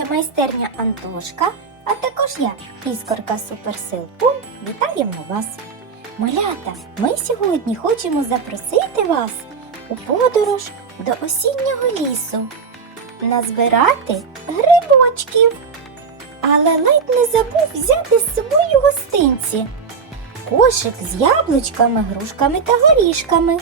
дитяча майстерня Антошка, а також я, іскорка Суперсил Пум, вітаємо вас. Малята, ми сьогодні хочемо запросити вас у подорож до осіннього лісу, назбирати грибочків. Але ледь не забув взяти з собою гостинці. Кошик з яблучками, грушками та горішками.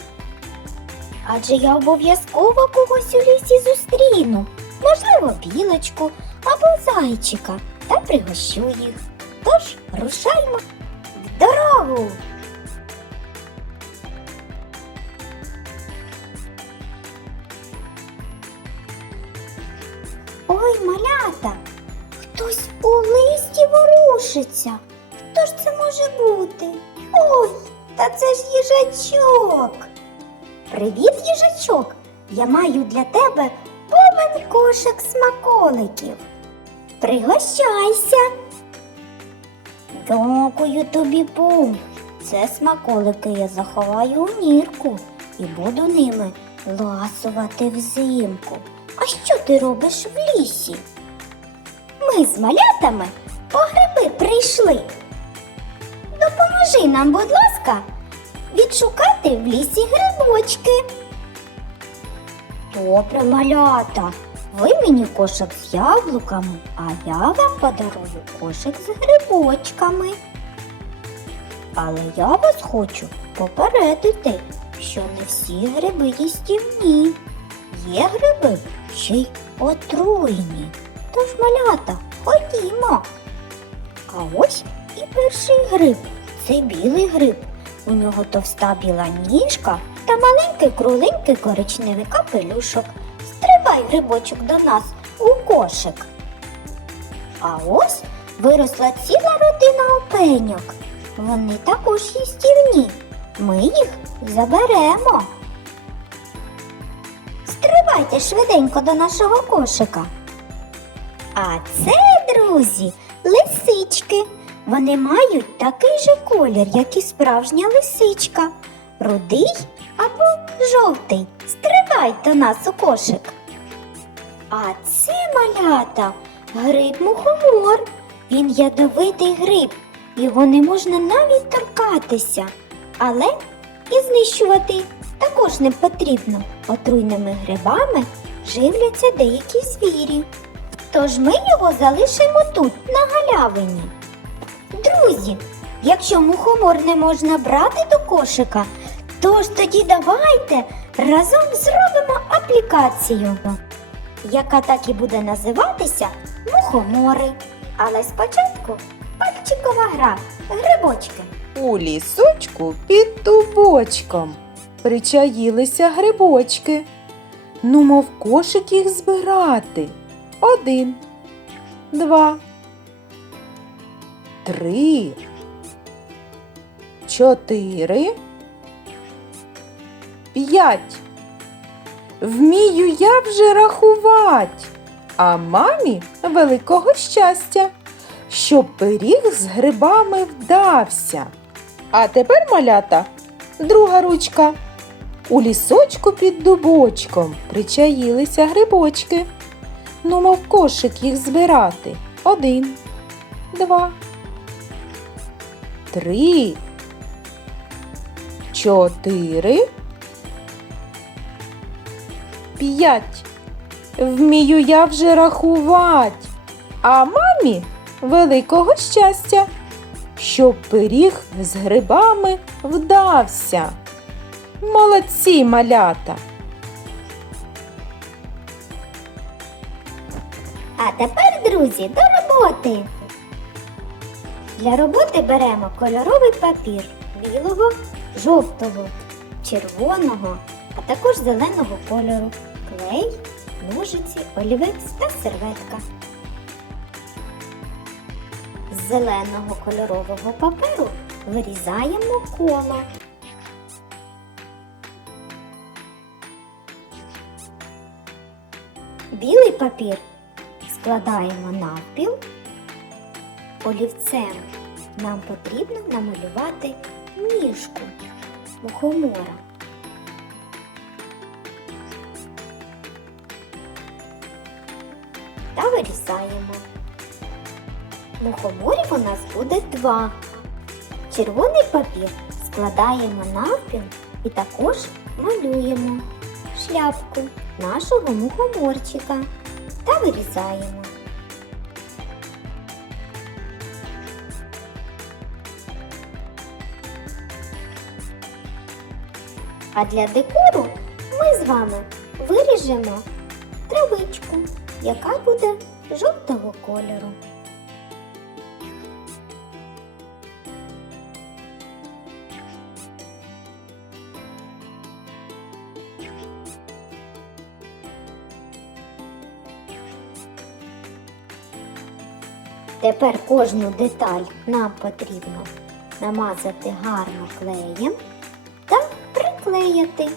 Адже я обов'язково когось у лісі зустріну, можливо, білочку або зайчика, та пригощу їх. Тож рушаймо в дорогу. Ой, малята, хтось у листі ворушиться. Хто ж це може бути? Ой, та це ж їжачок. Привіт, їжачок! Я маю для тебе повен кошик смаколиків. Пригощайся. Дякую тобі, Пум. Це смаколики я заховаю у нірку і буду ними ласувати взимку. А що ти робиш в лісі? Ми з малятами по гриби прийшли. Допоможи нам, будь ласка, відшукати в лісі грибочки. Добре, малята. Ви мені кошик з яблуками, а я вам подарую кошик з грибочками. Але я вас хочу попередити, що не всі гриби їстівні. Є гриби ще й отруйні. Тож, малята, ходімо. А ось і перший гриб. Це білий гриб. У нього товста біла ніжка та маленький кругленький коричневий капелюшок. Стрибай грибочок до нас у кошик. А ось виросла ціла родина опеньок. Вони також їстівні. Ми їх заберемо. Стрибайте швиденько до нашого кошика. А це, друзі, лисички. Вони мають такий же колір, як і справжня лисичка. Рудий або жовтий. Стрибай до нас у кошик. А це малята гриб мухомор. Він ядовитий гриб. Його не можна навіть торкатися. Але і знищувати також не потрібно. Отруйними грибами живляться деякі звірі. Тож ми його залишимо тут, на галявині. Друзі, якщо мухомор не можна брати до кошика, то ж тоді давайте разом зробимо аплікацію, яка так і буде називатися мухомори. Але спочатку пальчикова гра, грибочки. У лісочку під дубочком причаїлися грибочки. Ну, мов кошик їх збирати. Один, два, три, чотири, п'ять. Вмію я вже рахувати, а мамі великого щастя, щоб пиріг з грибами вдався. А тепер, малята, друга ручка. У лісочку під дубочком причаїлися грибочки. Ну, мов кошик їх збирати. Один, два, три, чотири, п'ять. Вмію я вже рахувати, а мамі великого щастя, щоб пиріг з грибами вдався. Молодці малята! А тепер, друзі, до роботи. Для роботи беремо кольоровий папір білого, жовтого, червоного, а також зеленого кольору, клей, ножиці, олівець та серветка. З зеленого кольорового паперу вирізаємо коло. Білий папір складаємо навпіл. Олівцем нам потрібно намалювати ніжку мухомора. Та вирізаємо. Мухоморів у нас буде два. Червоний папір складаємо навпіл і також малюємо шляпку нашого мухоморчика та вирізаємо. А для декору ми з вами виріжемо травичку, яка буде жовтого кольору. Тепер кожну деталь нам потрібно намазати гарно клеєм та приклеїти.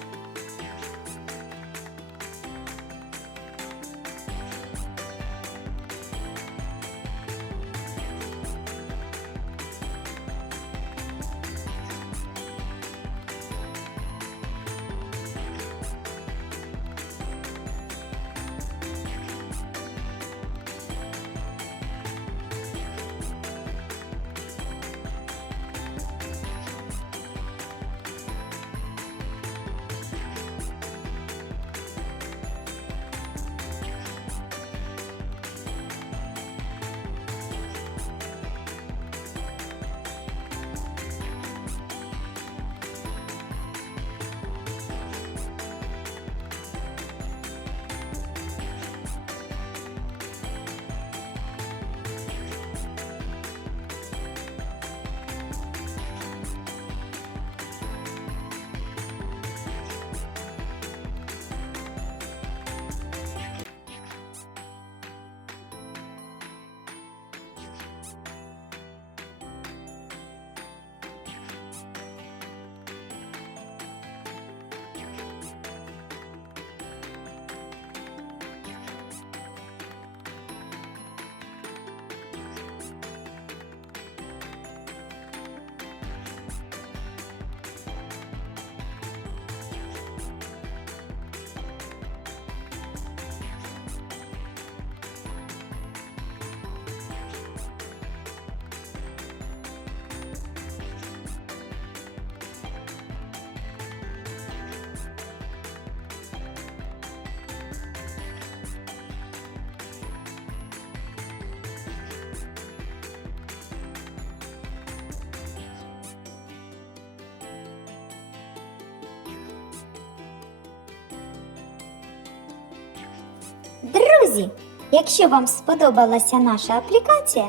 Друзі, якщо вам сподобалася наша аплікація,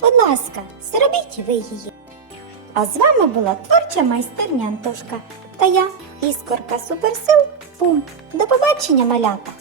будь ласка, зробіть ви її. А з вами була творча майстерня Антошка та я, іскорка суперсил Пум. До побачення, малята!